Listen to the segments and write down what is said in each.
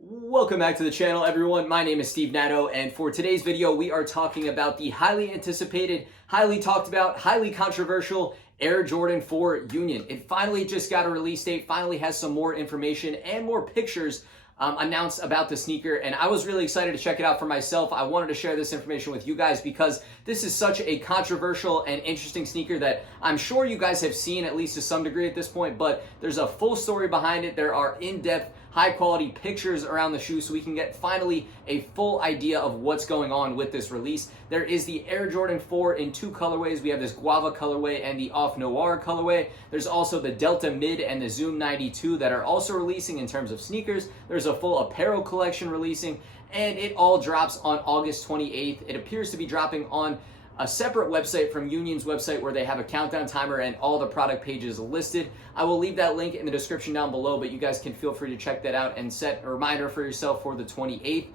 Welcome back to the channel, everyone. My name is Steve Natto, and for today's video, we are talking about the highly anticipated, highly talked about, highly controversial Air Jordan 4 Union. It finally just got a release date, finally has some more information and more pictures announced about the sneaker, and I was really excited to check it out for myself. I wanted to share this information with you guys because this is such a controversial and interesting sneaker that I'm sure you guys have seen at least to some degree at this point, but there's a full story behind it. There are in-depth, high quality pictures around the shoe so we can get finally a full idea of what's going on with this release. There is the Air Jordan 4 in two colorways. We have this Guava colorway and the Off Noir colorway. There's also the Delta Mid and the Zoom 92 that are also releasing in terms of sneakers. There's a full apparel collection releasing, and it all drops on August 28th. It appears to be dropping on a separate website from Union's website where they have a countdown timer and all the product pages listed. I will leave that link in the description down below, but you guys can feel free to check that out and set a reminder for yourself for the 28th.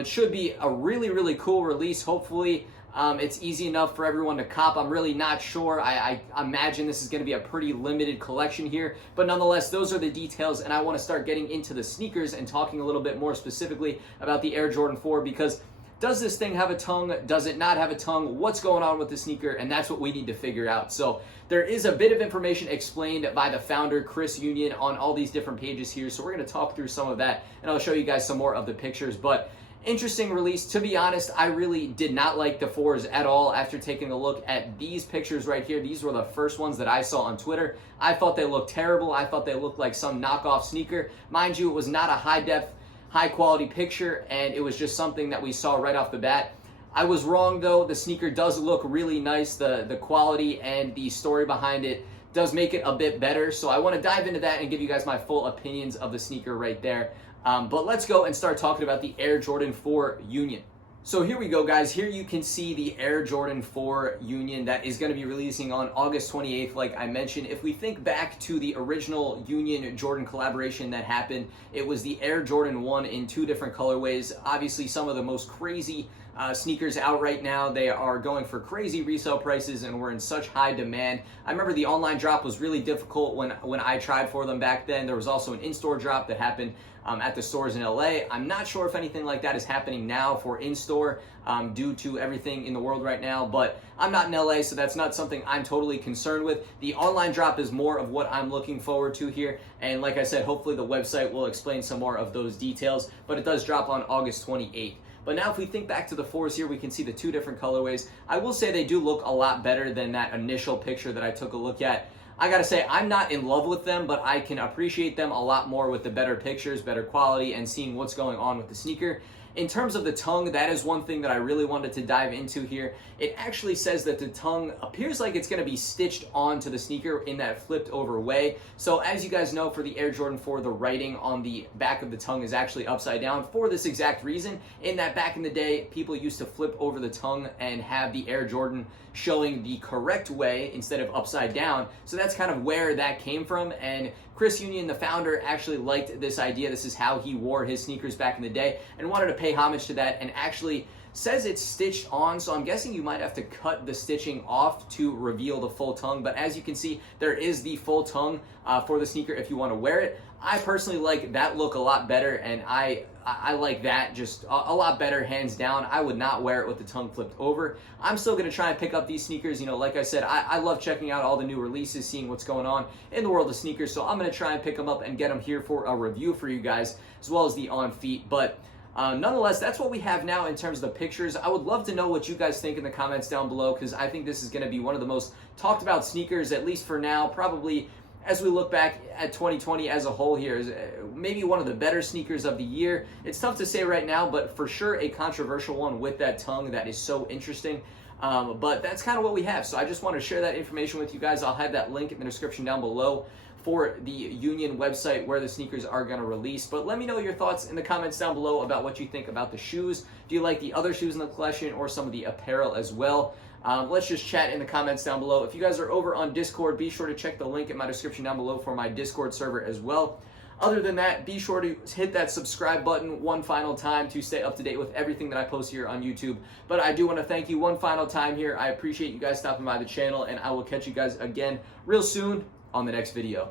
It should be a really cool release. Hopefully it's easy enough for everyone to cop. I'm really not sure. I imagine this is going to be a pretty limited collection here, but nonetheless, those are the details, and I want to start getting into the sneakers and talking a little bit more specifically about the Air Jordan 4 because does this thing have a tongue? Does it not have a tongue? What's going on with the sneaker? And that's what we need to figure out. So there is a bit of information explained by the founder, Chris Union, on all these different pages here. So we're going to talk through some of that, and I'll show you guys some more of the pictures. But interesting release. To be honest, I really did not like the 4s at all after taking a look at these pictures right here. These were the first ones that I saw on Twitter. I thought they looked terrible. I thought they looked like some knockoff sneaker. Mind you, it was not a high quality picture, and it was just something that we saw right off the bat. I was wrong though. The sneaker does look really nice. The quality and the story behind it does make it a bit better. So I want to dive into that and give you guys my full opinions of the sneaker right there. But let's go and start talking about the Air Jordan 4 Union. So here we go, guys. Here you can see the Air Jordan 4 Union that is going to be releasing on August 28th, like I mentioned. If we think back to the original Union Jordan collaboration that happened, it was the Air Jordan 1 in two different colorways. Obviously, some of the most crazy sneakers out right now. They are going for crazy resale prices and were in such high demand. I remember the online drop was really difficult when I tried for them back then. There was also an in-store drop that happened at the stores in LA. I'm not sure if anything like that is happening now for in-store due to everything in the world right now, but I'm not in LA, so that's not something I'm totally concerned with. The online drop is more of what I'm looking forward to here, and like I said, hopefully the website will explain some more of those details, but it does drop on August 28th. But now if we think back to the 4s here, we can see the two different colorways. I will say they do look a lot better than that initial picture that I took a look at. I gotta say, I'm not in love with them, but I can appreciate them a lot more with the better pictures, better quality, and seeing what's going on with the sneaker. In terms of the tongue, that is one thing that I really wanted to dive into here. It actually says that the tongue appears like it's going to be stitched onto the sneaker in that flipped over way. So as you guys know, for the Air Jordan 4, the writing on the back of the tongue is actually upside down for this exact reason. In that back in the day, people used to flip over the tongue and have the Air Jordan showing the correct way instead of upside down. So that's kind of where that came from, and Chris Union, the founder, actually liked this idea. This is how he wore his sneakers back in the day and wanted to pay homage to that, and actually says it's stitched on, so I'm guessing you might have to cut the stitching off to reveal the full tongue. But as you can see, there is the full tongue for the sneaker if you want to wear it. I personally like that look a lot better, and I like that just a lot better, hands down. I would not wear it with the tongue flipped over. I'm still going to try and pick up these sneakers. You know, like I said, I love checking out all the new releases, seeing what's going on in the world of sneakers, so I'm going to try and pick them up and get them here for a review for you guys, as well as the on feet. But nonetheless, that's what we have now in terms of the pictures. I would love to know what you guys think in the comments down below, because I think this is going to be one of the most talked about sneakers, at least for now, probably as we look back at 2020 as a whole here, is maybe one of the better sneakers of the year. It's tough to say right now, but for sure a controversial one with that tongue that is so interesting. But that's kind of what we have. So I just want to share that information with you guys. I'll have that link in the description down below for the Union website where the sneakers are going to release. But let me know your thoughts in the comments down below about what you think about the shoes. Do you like the other shoes in the collection or some of the apparel as well? Let's just chat in the comments down below. If you guys are over on Discord, be sure to check the link in my description down below for my Discord server as well. Other than that, be sure to hit that subscribe button one final time to stay up to date with everything that I post here on YouTube. But I do want to thank you one final time here. I appreciate you guys stopping by the channel, and I will catch you guys again real soon on the next video.